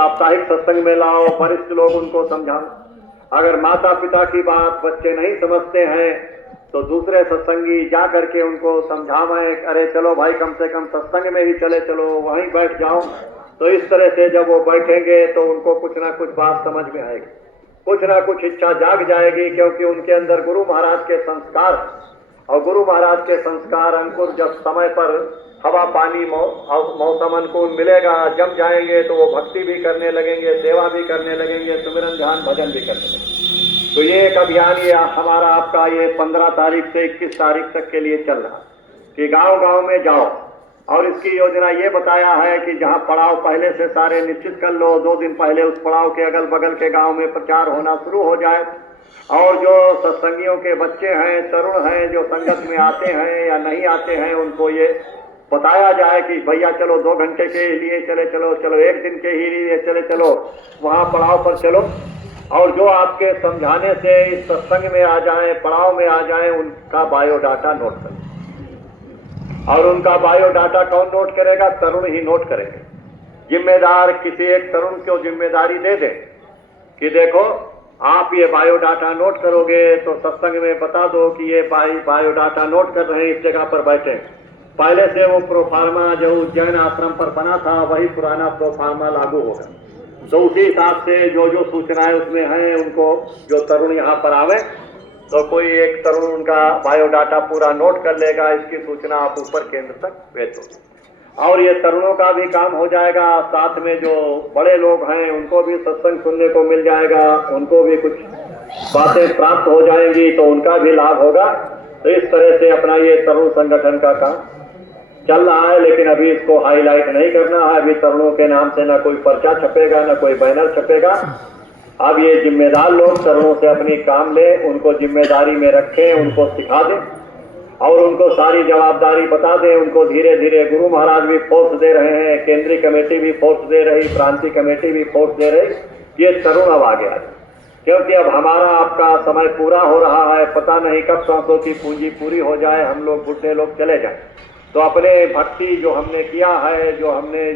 साप्ताहिक सत्संग में लाओ, वरिष्ठ लोग उनको समझाओ। अगर माता पिता की बात बच्चे नहीं समझते हैं तो दूसरे सत्संगी जा करके उनको समझावें, अरे चलो भाई कम से कम सत्संग में ही चले चलो, वहीं बैठ जाओ। तो इस तरह से जब वो बैठेंगे तो उनको कुछ ना कुछ बात समझ में आएगी, कुछ ना कुछ इच्छा जाग जाएगी, क्योंकि उनके अंदर गुरु महाराज के संस्कार, और गुरु महाराज के संस्कार अंकुर जब समय पर हवा पानी मौसम अनुकूल मिलेगा, जम जाएंगे तो वो भक्ति भी करने लगेंगे, सेवा भी करने लगेंगे, सुमिरन ध्यान भजन भी करने लगेंगे। तो ये एक अभियान ये हमारा आपका ये 15 तारीख से 21 तारीख तक के लिए चल रहा है कि गांव-गांव में जाओ, और इसकी योजना ये बताया है कि जहां पड़ाव पहले से सारे निश्चित कर लो, 2 दिन पहले उस पड़ाव के अगल बगल के गांव में प्रचार होना शुरू हो जाए, और जो सत्संगियों के बच्चे हैं, तरुण हैं, जो संगत में आते हैं या नहीं आते हैं, उनको ये बताया जाए कि भैया चलो 2 घंटे के लिए चले चलो, चलो 1 दिन के ही लिए चले चलो, वहां पड़ाव पर चलो। और जो आपके समझाने से इस सत्संग में आ जाए, पड़ाव में आ जाए, उनका बायोडाटा नोट करें। और उनका बायोडाटा कौन नोट करेगा? तरुण ही नोट करेंगे। जिम्मेदार किसी एक तरुण को जिम्मेदारी दे दें कि देखो आप ये बायोडाटा नोट करोगे, तो सत्संग में बता दो कि ये बायोडाटा नोट कर रहे हैं, इस जगह पर बैठे। पहले से वो प्रोफार्मा जो उज्जैन आश्रम पर बना था वही पुराना प्रोफार्मा लागू होगा। तो उसी हिसाब से जो जो सूचनाएं उसमें हैं, उनको जो तरुण यहाँ पर आवे तो कोई एक तरुण उनका बायोडाटा पूरा नोट कर लेगा, इसकी सूचना आप ऊपर केंद्र तक भेजो। और ये तरुणों का भी काम हो जाएगा, साथ में जो बड़े लोग हैं उनको भी सत्संग सुनने को मिल जाएगा, उनको भी कुछ बातें प्राप्त हो जाएंगी, तो उनका भी लाभ होगा। तो इस तरह से अपना ये तरुण संगठन का काम चल रहा है, लेकिन अभी इसको हाईलाइट नहीं करना है। अभी तरुणों के नाम से ना कोई पर्चा छपेगा, ना कोई बैनर छपेगा। अब ये जिम्मेदार लोग तरुणों से अपनी काम ले, उनको जिम्मेदारी में रखें, उनको सिखा दें और उनको सारी जवाबदारी बता दें। उनको धीरे धीरे गुरु महाराज भी फोर्स दे रहे हैं, केंद्रीय कमेटी भी फोर्स दे रही, प्रांतीय कमेटी भी फोर्स दे रही, ये तरुण अब आगे आ जाए, क्योंकि अब हमारा आपका समय पूरा हो रहा है। पता नहीं कब सांसों की पूंजी पूरी हो जाए, हम लोग बुढ़े लोग चले जाएं। तो अपने भक्ति जो हमने किया है, जो हमने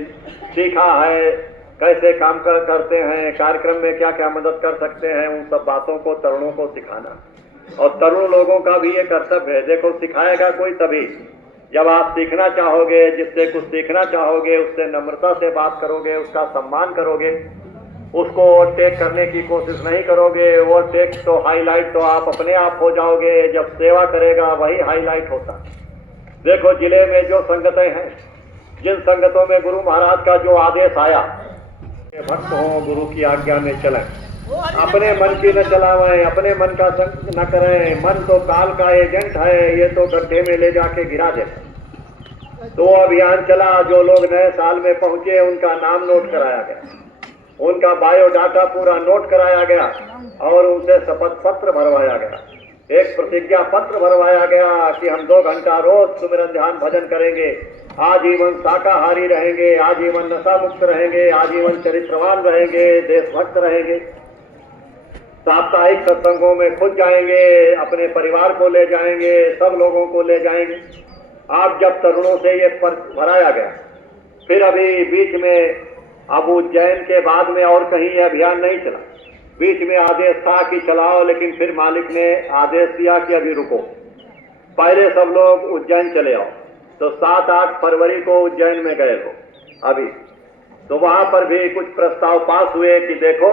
सीखा है, कैसे काम करते हैं, कार्यक्रम में क्या क्या मदद कर सकते हैं, उन सब बातों को तरुणों को सिखाना। और तरुण लोगों का भी ये कर्तव्य है। देखो सिखाएगा कोई तभी जब आप सीखना चाहोगे, जिससे कुछ सीखना चाहोगे उससे नम्रता से बात करोगे, उसका सम्मान करोगे, उसको ओवरटेक करने की कोशिश नहीं करोगे। ओवरटेक तो हाईलाइट तो आप अपने आप हो जाओगे, जब सेवा करेगा वही हाईलाइट होता। देखो जिले में जो संगतें हैं, जिन संगतों में गुरु महाराज का जो आदेश आया, भक्त हो गुरु की आज्ञा में चलें, अपने मन की न चलावें, अपने मन का संग न करें। मन तो काल का एजेंट है, ये तो गड्ढे में ले जाके गिरा देता। तो अभियान चला, जो लोग नए साल में पहुंचे उनका नाम नोट कराया गया, उनका बायोडाटा पूरा नोट कराया गया और उनसे शपथ पत्र भरवाया गया, एक प्रतिज्ञा पत्र भरवाया गया कि हम 2 घंटा रोज सुमिरन ध्यान भजन करेंगे, आजीवन शाकाहारी रहेंगे, आजीवन नशा मुक्त रहेंगे, आजीवन चरित्रवान रहेंगे, देशभक्त रहेंगे, साप्ताहिक सत्संगों में खुद जाएंगे, अपने परिवार को ले जाएंगे, सब लोगों को ले जाएंगे। आप जब तरुणों से ये भराया गया, फिर अभी बीच में अब उज्जैन के बाद में और कहीं यह अभियान नहीं चला। बीच में आदेश था कि चलाओ, लेकिन फिर मालिक ने आदेश दिया कि अभी रुको, पहले सब लोग उज्जैन चले आओ। तो 7-8 फरवरी को उज्जैन में गए लोग अभी, तो वहां पर भी कुछ प्रस्ताव पास हुए कि देखो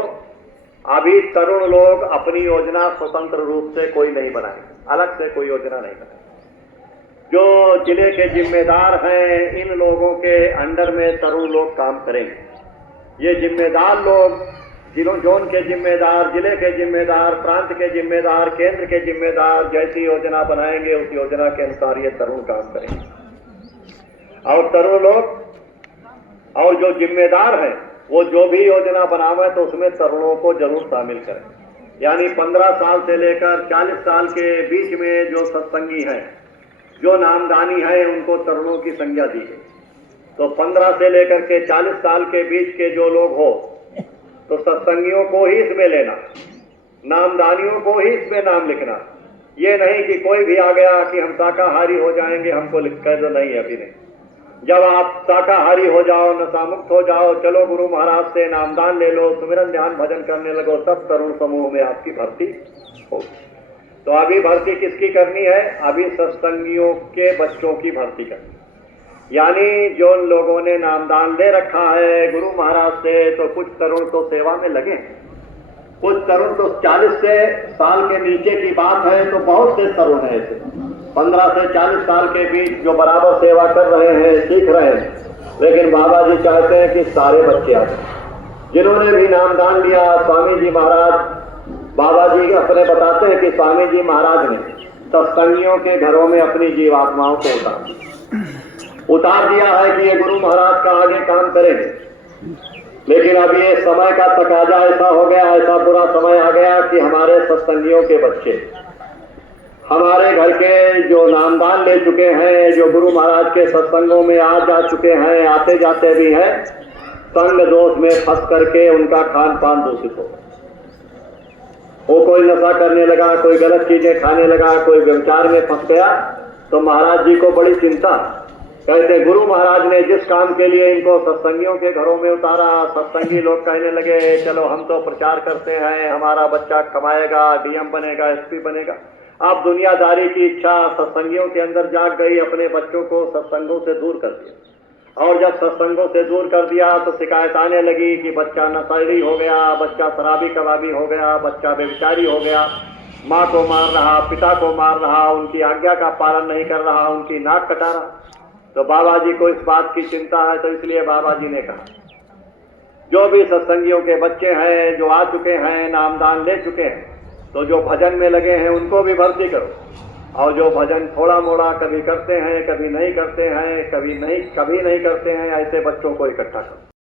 अभी तरुण लोग अपनी योजना स्वतंत्र रूप से कोई नहीं बनाए, अलग से कोई योजना नहीं बनाए। जो जिले के जिम्मेदार हैं, इन लोगों के अंडर में तरुण लोग काम करेंगे। ये जिम्मेदार लोग, जोन के जिम्मेदार, जिले के जिम्मेदार, प्रांत के जिम्मेदार, केंद्र के जिम्मेदार जैसी योजना बनाएंगे, उस योजना के अनुसार ये तरुण काम करेंगे। और तरुण लोग और जो जिम्मेदार हैं वो जो भी योजना बनावे तो उसमें तरुणों को जरूर शामिल करें। यानी 15 साल से लेकर 40 साल के बीच में जो सत्संगी हैं, जो नामदानी है, उनको तरुणों की संज्ञा दी गई। तो 15 से लेकर के 40 साल के बीच के जो लोग हो तो सत्संगियों को ही इसमें लेना, नामदानियों को ही इसमें नाम लिखना। ये नहीं कि कोई भी आ गया कि हम शाकाहारी हो जाएंगे, हमको लिख कर दो, नहीं, अभी नहीं। जब आप शाकाहारी हो जाओ, नशा मुक्त हो जाओ, चलो गुरु महाराज से नामदान ले लो, सुमिरन ध्यान भजन करने लगो, तब तरुण समूह में आपकी भर्ती हो। तो अभी भर्ती किसकी करनी है? अभी सत्संगियों के बच्चों की भर्ती करनी। यानी जो लोगों ने नामदान ले रखा है गुरु महाराज से, तो कुछ तरुण तो सेवा में लगे, कुछ तरुण तो 40 से साल के नीचे की बात है तो बहुत से तरुण है ऐसे 15 से 40 साल के बीच जो बराबर सेवा कर रहे हैं, सीख रहे हैं। लेकिन बाबा जी चाहते हैं कि सारे बच्चे आए, जिन्होंने भी नामदान लिया। स्वामी जी महाराज, बाबा जी अपने बताते हैं कि स्वामी जी महाराज ने सत्संगियों के घरों में अपनी जीवात्माओं को उतार दिया है कि ये गुरु महाराज का आगे काम करेंगे। लेकिन अब ये समय का तकाजा ऐसा हो गया, ऐसा बुरा समय आ गया कि हमारे सत्संगियों के बच्चे हमारे घर के जो नामदान ले चुके हैं, जो गुरु महाराज के सत्संगों में आ जा चुके हैं, आते जाते भी हैं, संग दोष में फंस करके उनका खान पान दूषित हो। वो कोई नशा करने लगा, कोई गलत चीजें खाने लगा, कोई व्यभिचार में फंस गया, तो महाराज जी को बड़ी चिंता। कहते गुरु महाराज ने जिस काम के लिए इनको सत्संगियों के घरों में उतारा, सत्संगी लोग कहने लगे चलो हम तो प्रचार करते हैं, हमारा बच्चा कमाएगा, डीएम बनेगा, एसपी बनेगा। अब दुनियादारी की इच्छा सत्संगियों के अंदर जाग गई, अपने बच्चों को सत्संगों से दूर कर दिया। और जब सत्संगों से दूर कर दिया तो शिकायत आने लगी कि बच्चा नशेड़ी हो गया, बच्चा शराबी कबाबी हो गया, बच्चा व्यभिचारी हो गया, माँ को मार रहा, पिता को मार रहा, उनकी आज्ञा का पालन नहीं कर रहा, उनकी नाक कटा रहा। तो बाबा जी को इस बात की चिंता है, तो इसलिए बाबा जी ने कहा जो भी सत्संगियों के बच्चे हैं, जो आ चुके हैं, नामदान ले चुके हैं, तो जो भजन में लगे हैं उनको भी भर्ती करो। और जो भजन थोड़ा मोड़ा कभी करते हैं, कभी नहीं करते हैं, कभी नहीं करते हैं, ऐसे बच्चों को इकट्ठा करो।